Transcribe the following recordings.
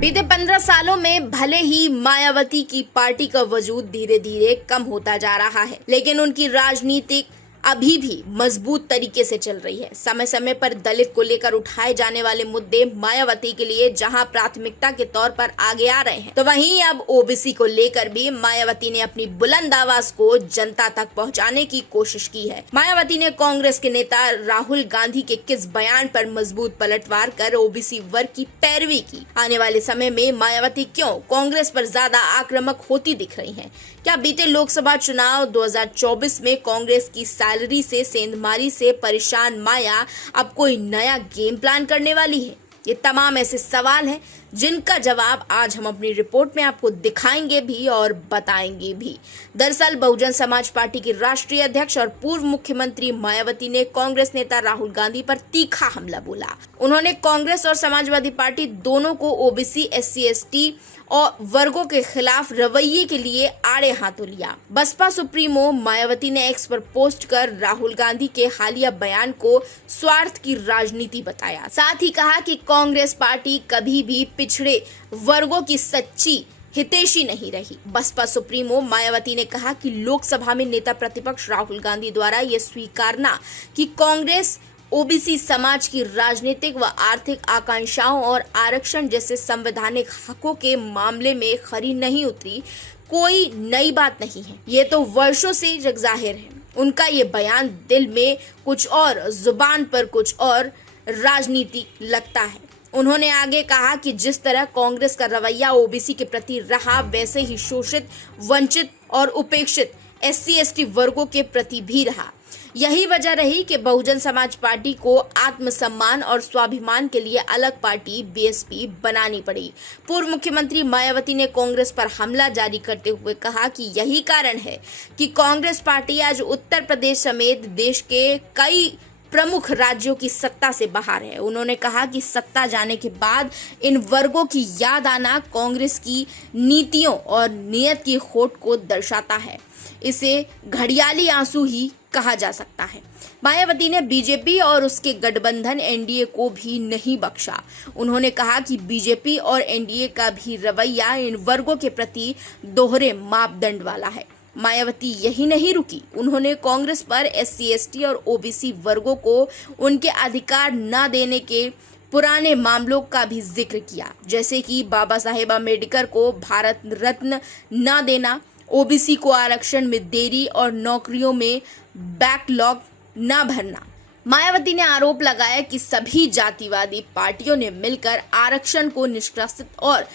बीते 15 सालों में भले ही मायावती की पार्टी का वजूद धीरे धीरे कम होता जा रहा है, लेकिन उनकी राजनीतिक अभी भी मजबूत तरीके से चल रही है। समय समय पर दलित को लेकर उठाए जाने वाले मुद्दे मायावती के लिए जहां प्राथमिकता के तौर पर आगे आ रहे हैं, तो वहीं अब ओबीसी को लेकर भी मायावती ने अपनी बुलंद आवाज को जनता तक पहुंचाने की कोशिश की है। मायावती ने कांग्रेस के नेता राहुल गांधी के किस बयान पर मजबूत पलटवार कर ओबीसी वर्ग की पैरवी की। आने वाले समय में मायावती क्यों कांग्रेस पर ज्यादा आक्रामक होती दिख रही हैं? क्या बीते लोकसभा चुनाव 2024 में कांग्रेस की सैलरी से सेंधमारी से परेशान माया अब कोई नया गेम प्लान करने वाली है? ये तमाम ऐसे सवाल हैं जिनका जवाब आज हम अपनी रिपोर्ट में आपको दिखाएंगे भी और बताएंगे भी। दरअसल बहुजन समाज पार्टी की राष्ट्रीय अध्यक्ष और पूर्व मुख्यमंत्री मायावती ने कांग्रेस नेता राहुल गांधी पर तीखा हमला बोला। उन्होंने कांग्रेस और समाजवादी पार्टी दोनों को ओबीसी, SC/ST और वर्गों के खिलाफ रवैये के लिए आड़े हाथों लिया। बसपा सुप्रीमो मायावती ने एक्स पर पोस्ट कर राहुल गांधी के हालिया बयान को स्वार्थ की राजनीति बताया। साथ ही कहा कि कांग्रेस पार्टी कभी भी पिछड़े वर्गों की सच्ची हितैषी नहीं रही। बसपा सुप्रीमो मायावती ने कहा कि लोकसभा में नेता प्रतिपक्ष राहुल गांधी द्वारा यह स्वीकारना कि कांग्रेस ओबीसी समाज की राजनीतिक व आर्थिक आकांक्षाओं और आरक्षण जैसे संवैधानिक हकों के मामले में खरी नहीं उतरी, कोई नई बात नहीं है। ये तो वर्षों से जगजाहिर है। उनका ये बयान दिल में कुछ और, जुबान पर कुछ और राजनीति लगता है। उन्होंने आगे कहा कि जिस तरह कांग्रेस का रवैया ओबीसी के प्रति रहा, वैसे ही शोषित, वंचित और उपेक्षित SC/ST वर्गों के प्रति भी रहा। यही वजह रही कि बहुजन समाज पार्टी को आत्मसम्मान और स्वाभिमान के लिए अलग पार्टी BSP बनानी पड़ी। पूर्व मुख्यमंत्री मायावती ने कांग्रेस पर हमला जारी करते हुए कहा कि यही कारण है कि कांग्रेस पार्टी आज उत्तर प्रदेश समेत देश के कई प्रमुख राज्यों की सत्ता से बाहर है। उन्होंने कहा कि सत्ता जाने के बाद इन वर्गों की याद आना कांग्रेस की नीतियों और नीयत की खोट को दर्शाता है। इसे घड़ियाली आंसू ही कहा जा सकता है। मायावती ने बीजेपी और उसके गठबंधन NDA को भी नहीं बख्शा। उन्होंने कहा कि बीजेपी और NDA का भी रवैया इन वर्गों के प्रति दोहरे मापदंड वाला है। मायावती यही नहीं रुकी, उन्होंने कांग्रेस पर SC/ST और OBC वर्गों को उनके अधिकार न देने के पुराने मामलों का भी जिक्र किया, जैसे कि बाबा साहेब अम्बेडकर को भारत रत्न न देना, OBC को आरक्षण में देरी और नौकरियों में बैकलॉग न भरना। मायावती ने आरोप लगाया कि सभी जातिवादी पार्टियों ने मिलकर आरक्षण को निष्कासित और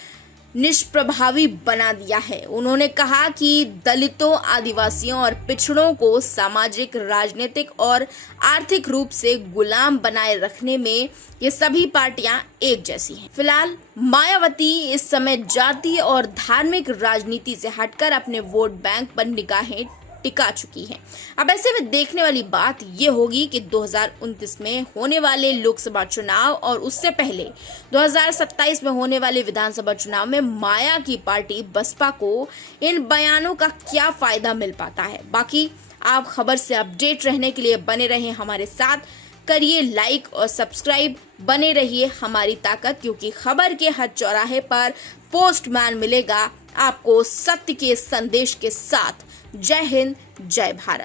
निष्प्रभावी बना दिया है। उन्होंने कहा कि दलितों, आदिवासियों और पिछड़ों को सामाजिक, राजनीतिक और आर्थिक रूप से गुलाम बनाए रखने में ये सभी पार्टियां एक जैसी हैं। फिलहाल मायावती इस समय जाति और धार्मिक राजनीति से हटकर अपने वोट बैंक पर निगाहें टिका चुकी हैं। अब ऐसे में देखने वाली बात ये होगी कि 2029 में होने वाले लोकसभा चुनाव और उससे पहले 2027 में होने वाले विधानसभा चुनाव में माया की पार्टी बसपा को इन बयानों का क्या फायदा मिल पाता है। बाकी आप खबर से अपडेट रहने के लिए बने रहें हमारे साथ, करिए लाइक और सब्सक्राइब, बने रहिए हमारी ताकत, क्योंकि खबर के हर चौराहे पर पोस्टमैन मिलेगा आपको सत्य के संदेश के साथ। जय हिंद, जय भारत।